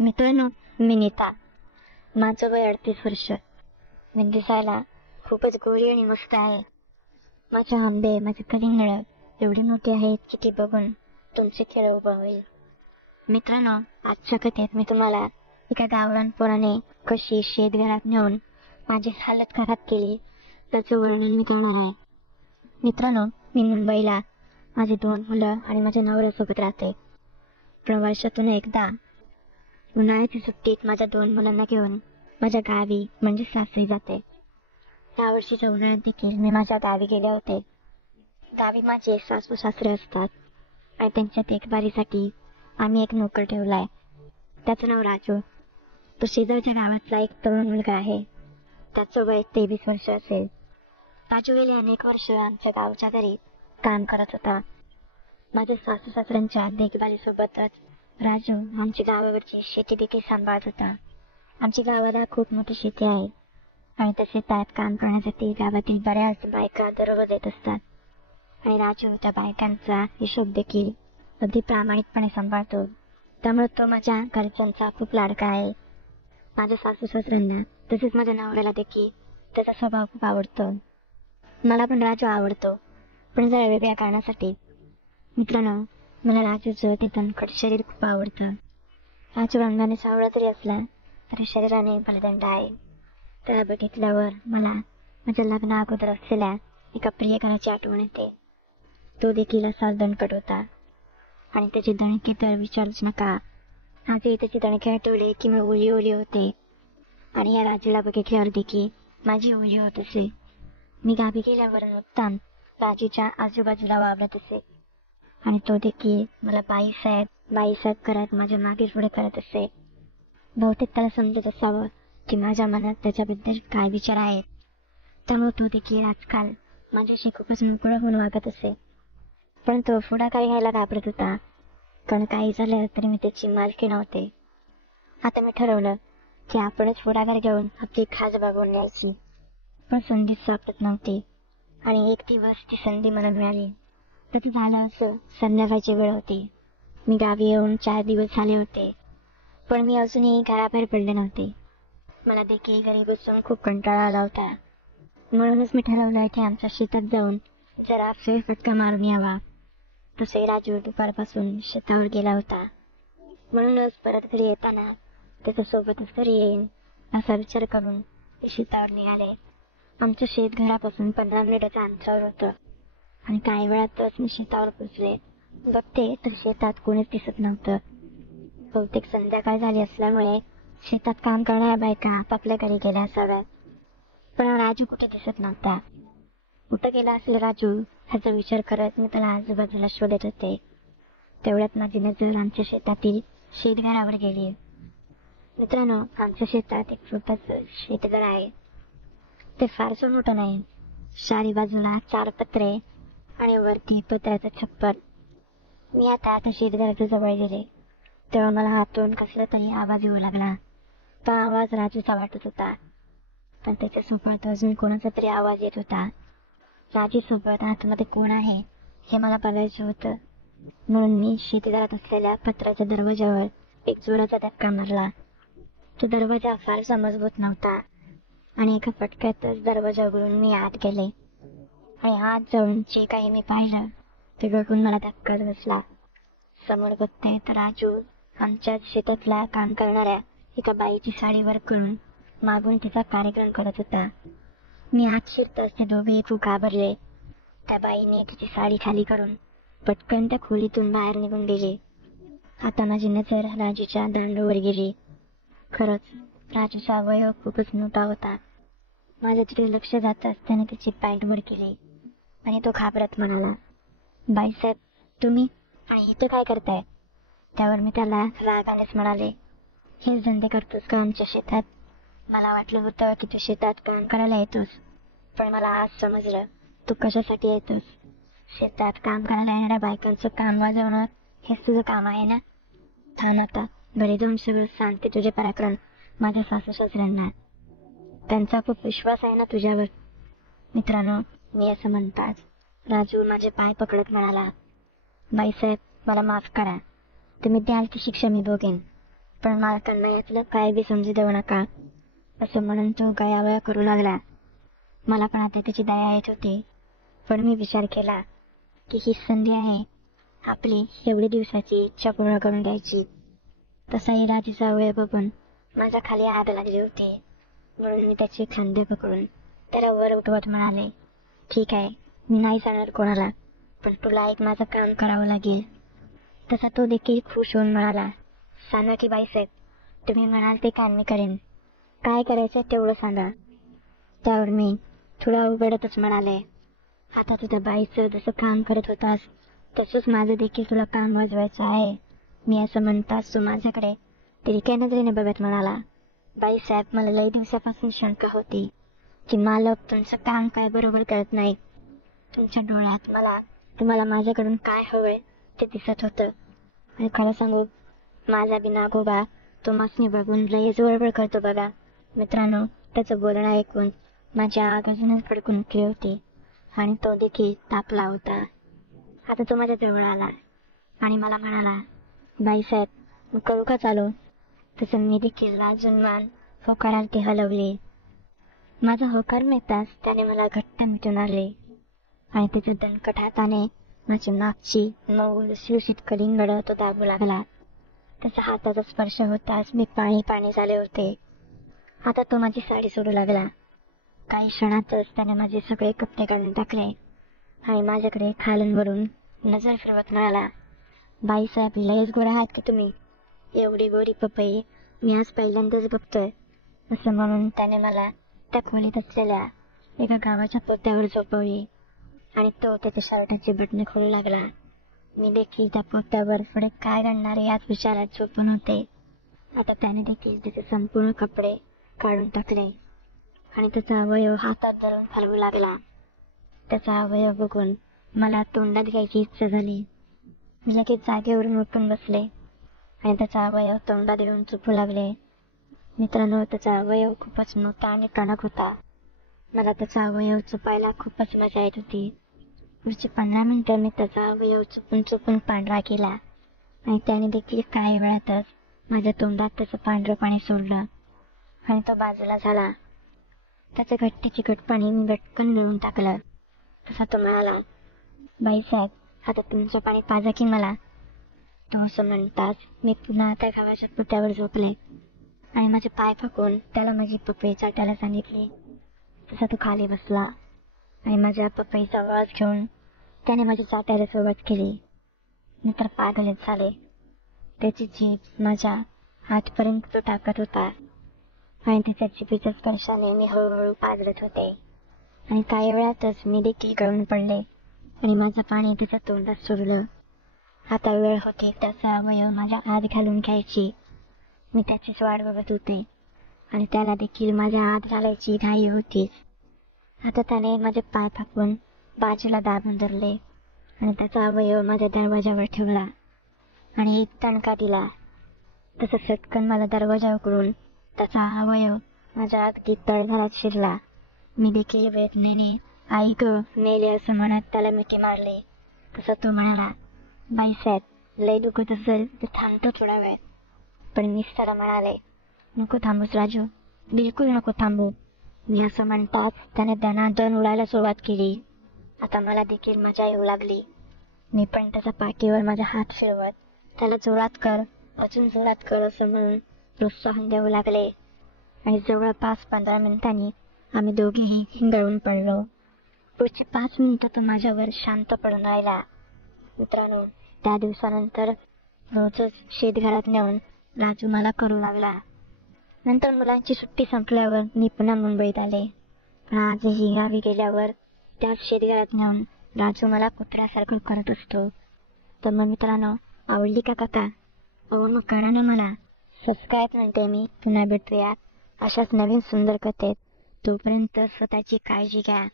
मित्रांनो, मी नीता. माझं वय 38 वर्ष. मी दिसायला खूपच गोरी आणि मस्त आहे. माझे आंबे, माझे कलिंगड एवढी मोठी आहेत की ती बघून तुमचे खेळ उभं होईल. मित्रांनो, आजच्या कथेत मी तुम्हाला एका गावरान पोराने कशी शेतघरात नेऊन माझी हालत खराब केली त्याचं वर्णन मी करणार आहे. मित्रांनो, मी मुंबईला माझी 2 मुलं आणि माझ्या नवऱ्यासोबत राहते. पण वर्षातून एकदा उन्हाळ्याच्या सुट्टीत माझ्या 2 मुलांना घेऊन माझ्या गावी म्हणजे सासरी जाते. या वर्षीच्या उन्हाळ्यात देखील मी माझ्या गावी गेले होते. गावी माझे सासू सासरे असतात आणि त्यांच्या देखभालीसाठी आम्ही एक नोकर ठेवलाय. त्याचं नाव राजू. तो शेजारच्या गावातला एक तरुण मुलगा आहे. त्याचं वय 23 वर्ष असेल. राजू गेले अनेक वर्ष आमच्या गावच्या घरी काम करत होता. माझ्या सासू सासऱ्यांच्या देखभालीसोबतच राजू आमची गावावरची शेती देखील सांभाळत होता. आमची गावाला खूप मोठी शेती आहे आणि त्या शेतात काम करण्यासाठी गावातील बऱ्याच बायका दररोज येत असतात. आणि राजू त्या बायकांचा हिशोब देखील अगदी प्रामाणिकपणे सांभाळतो. त्यामुळे तो माझ्या घरच्यांचा खूप लाडका आहे. माझ्या सासू सासऱ्यांना तसेच माझ्या नवऱ्याला देखील त्याचा स्वभाव खूप आवडतो. मला पण राजू आवडतो, पण जरा वेगळ्या कारणासाठी. मित्रांनो, मला राजूचं ते तणकट शरीर खूप आवडतं. राजू रंगाने सावळा जरी असला तरी शरीराने बलदंड आहे. त्याला बघितल्यावर मला माझ्या लग्ना अगोदर असलेल्या एका प्रियकराची आठवण येते. तो देखील असा दणकट होता आणि त्याची दणके तर विचारूच नका. आजही त्याची दणके आठवले की मी ओली ओली होते आणि या राजूला बघितल्यावर देखील माझी ओली होत असे. मी गावी गेल्यावर मुद्दाम राजूच्या आजूबाजूला वावरत असे आणि तो देखील मला बाईसाहेब करत माझ्या मागे पुढे करत असे. बहुतेक त्याला समजत असावं की माझ्या मनात त्याच्याबद्दल काय विचार आहेत. त्यामुळे तो देखील आजकाल माझ्याशी खूपच मोकळा होऊन वागत असे. पण तो पुढाकार घ्यायला घाबरत होता, कारण काही झालं तरी मी त्याची मालकी नव्हते. आता मी ठरवलं की आपणच पुढाकार घेऊन आपली खास बघून न्यायची. पण संधीच सापडत नव्हती आणि एक दिवस ती संधी मला मिळाली. त्याचं झालं असं, संध्याकाळची वेळ होती. मी गावी येऊन 4 दिवस झाले होते, पण मी अजूनही घराबाहेर पडले नव्हते. मला देखील घरी बसून खूप कंटाळा आला होता. म्हणूनच मी ठरवलं की आमच्या शेतात जाऊन जरा फेरफटका मारून यावा. तसे राजू दुपारपासून शेतावर गेला होता. म्हणूनच परत घरी येताना त्याच्यासोबतच घरी येईन असा विचार करून ते शेतावर निघाले. आमचं शेत घरापासून 15 मिनिटाच्या अंतरावर होतं आणि काही वेळातच मी शेतावर पोचले. बघते तर शेतात कोणीच दिसत नव्हतं. बहुतेक संध्याकाळ झाली असल्यामुळे शेतात काम करणाऱ्या बायका आपापल्या घरी गेल्या असाव्यात. पण राजू कुठे दिसत नव्हता. कुठं गेला असेल राजू ह्याचा विचार करत मी त्याला आजूबाजूला शोधत होते. तेवढ्यात माझी नजर आमच्या शेतातील शेतघरावर गेली. मित्रांनो, आमच्या शेतात एक छोटंसं शेतघर आहे. ते फारसं मोठं नाही. चारी बाजूला 4 पत्रे आणि वरती पत्र्याचं छप्पर. मी आता शेतघराच्या जवळ गेले तेव्हा मला हातून कसला तरी आवाज येऊ लागला. तो आवाज राजूचा वाटत होता, पण त्याच्यासोबत अजून कोणाचा तरी आवाज येत होता. राजूसोबत आतमध्ये कोण आहे हे मला बघायचं होतं. म्हणून मी शेतघरात असलेल्या पत्र्याच्या दरवाजावर एक जोराचा धक्का मारला. तो दरवाजा फारसा मजबूत नव्हता आणि एका फटक्यातच दरवाजा उघडून मी आत गेले आणि आत जाऊन जे काही मी पाहिलं ते बघून मला धक्काच बसला. समोर बघते तर राजू आमच्या शेतातल्या काम करणाऱ्या एका बाईची साडी वर करून मागून तिचा कार्यक्रम करत होता. मी आत शिरताच ते दोघे खूप घाबरले. त्या बाईने तिची साडी खाली करून पटकन त्या खोलीतून बाहेर निघून गेली. आता माझी नजर राजूच्या दांडूवर गेली. खरंच राजूचा अवयव खूपच मोठा होता. माझ्या तिथे लक्ष जाताच त्याने त्याची पॅन्ट वर केली आणि तो घाबरत म्हणाला, बाईसाहेब तुम्ही आणि इथं काय करताय? त्यावर मी त्याला रागानेच म्हणाले, हेच धंदे करतोस का आमच्या शेतात? मला वाटलं होतं की तू शेतात काम करायला येतोस, पण मला आज समजलं तू कशासाठी येतोस. शेतात काम करायला येणाऱ्या बायकांचं काम वाजवणं हेच तुझं काम आहे ना? थांब, आता घरी जाऊन सगळं सांगते तुझे पराक्रम माझ्या सासू सासऱ्यांना. त्यांचा खूप विश्वास आहे ना तुझ्यावर. मित्रांनो, मी असं म्हणताच राजू माझे पाय पकडत म्हणाला, बाईसाहेब मला माफ करा. तुम्ही द्याल ती शिक्षा मी भोगेन. पण मालकांना यातलं काय बी समजू देऊ नका असं म्हणून तो गयावया करू लागला. मला पण आता त्याची दया येत होती, पण मी विचार केला की ही संधी आहे आपली एवढी दिवसाची इच्छा पूर्ण करून द्यायची. तसाही राधीचा वेळ बघून माझ्या खाली आग लागली होती, म्हणून मी त्याचे खांदे पकडून त्याला वर उठवत म्हणाले, ठीक आहे, मी नाही सांगणार कोणाला, पण तुला एक माझं काम करावं लागेल. तसा तो देखील खुश होऊन म्हणाला, सांगा की बाईसाहेब, तुम्ही म्हणाल ते काम मी करेन. काय करायचं तेवढं सांगा. त्यावर मी थोडा उघडतच म्हणाले, आता तुझ्या बाईचं जसं काम करत होतास तसंच माझं देखील तुला काम वाजवायचं आहे. मी असं म्हणताच तो माझ्याकडे तिरक्या नजरेने बघत म्हणाला, बाईसाहेब, मला लई दिवसापासून शंका होती की मालक तुमचं काम काय बरोबर करत नाही. तुमच्या डोळ्यात तुम्हाला माझ्याकडून काय हवंय ते दिसत होतं. आणि खरं सांगू, माझा बी नागोबा तो मासनी बघून लई जोरबळ करतो बघा. मित्रांनो, त्याचं बोलणं ऐकून माझी आग अजूनच भडकून उठली होती आणि तो देखील तापला होता. आता तो माझ्या जवळ आला आणि मला म्हणाला, बाईसाहेब, मग करू का चालू? तसं मी देखील लाजून मान होकारार्थी हलवली. माझा होकार मिळताच त्याने मला घट्ट मिटून आणले आणि त्याच्या दणकट हाताने माझी मागची मऊ लुसलुशीत कलिंगड तो दाबू लागला. त्याच्या हाताचा स्पर्श होताच मी पाणी झाले होते. आता तो माझी साडी सोडू लागला. काही क्षणातच त्याने माझे सगळे कपडे काढून टाकले आणि माझ्याकडे खालून वरून नजर फिरवत म्हणाला, बाईसाहेब, लयच गोड आहात की तुम्ही. एवढी गोरी पपई मी आज पहिल्यांदाच बघतोय. असं म्हणून त्याने मला त्या खोलीत असलेल्या एका गावाच्या पोत्यावर झोपवली आणि तो त्याच्या शर्टाची बटणे खोलू लागला. मी देखील त्या पोत्यावर पुढे काय घडणारे याच विचारात झोपून होते. आता त्याने देखील त्याचे संपूर्ण कपडे काढून टाकले आणि त्याचा अवयव हातात धरून हलवू लागला. त्याचा अवयव बघून मला तोंडात घ्यायची इच्छा झाली. मी लगेच जागेवरून उठून बसले आणि त्याचा अवयव तोंडात घेऊन चुपू लागले. मित्रांनो, त्याचा अवयव खूपच मोठा आणि टणक होता. मला त्याचा अवयव चुपायला खूपच मजा येत होती. पुढची 15 मिनिटं मी त्याचा अवयव चुपून पांढरा केला आणि त्याने देखील काही वेळातच माझ्या तोंडात त्याचं पांढरं पाणी सोडलं आणि तो बाजूला झाला. त्याचं घट्ट चिकट पाणी मी गटकन गिळून टाकलं. तसा तो म्हणाला, बाईसाहेब, आता तुमचं पाणी पाजा की मला. तो असं म्हणताच मी पुन्हा त्या गावाच्या पोत्यावर झोपले आणि माझे पाय पकडून त्याला माझी पपई चाटायला सांगितली. तसा तो खाली बसला आणि माझ्या पपईचा वास घेऊन त्याने माझी चाटायला सुरुवात केली. मी तर पागलच झाले. त्याची जीभ माझ्या हातपर्यंत तो टाकत होता आणि त्याच्या जिभेच्या स्पर्शाने मी हळूहळू पाजरत होते आणि काही वेळातच मी देखील गळून पडले आणि माझं पाणी त्याच्या तोंडात सोडलं. आता वेळ होती त्याचा अवयव माझ्या आत घालून घ्यायची. मी त्याचीच वाट बघत होते आणि त्याला देखील माझ्या आत घालायची घाई होती. आता त्याने माझे पाय थापून बाजूला दाबून धरले आणि त्याचा अवयव माझ्या दरवाजावर ठेवला आणि एक दणका दिला. तसं सटकन मला दरवाजा उघडून त्याचा अवयव माझ्या अगदी तळघरात शिरला. मी देखील वेदनेने आई ग मेले असं म्हणत त्याला मिठी मारली. तसा तो म्हणाला, बाईसाहेब, लय दुखत असेल तर थांबतो थोडा वेळ. पण मीच त्याला म्हणाले, नको थांबूस राजू, बिलकुल नको थांबू. मी असं म्हणताच त्याने दणादण उडायला सुरुवात केली. आता मला देखील मजा येऊ लागली. मी पण त्याच्या पाठीवर माझा हात फिरवत त्याला जोरात कर, अजून जोरात कर असं म्हणून प्रोत्साहन देऊ लागले आणि जवळपास 15 मिनिटांनी आम्ही दोघेही हिंगळून पडलो. पुढची 5 मिनिटं तो माझ्यावर शांत पडून राहिला. मित्रांनो, त्या दिवसानंतर रोजच शेतघरात नेऊन राजू मला करू लागला. नंतर मुलांची सुट्टी संपल्यावर मी पुन्हा मुंबईत आले. आजही गावी गेल्यावर त्याच शेतघरात नेऊन राजू मला कुत्र्यासारखं करत असतो. तर मग मित्रांनो, आवडली का कथा? मग करा ना मला सबस्क्राईब. म्हणते मी, पुन्हा भेटूयात अशाच नवीन सुंदर कथेत. तोपर्यंत स्वतःची काळजी घ्या.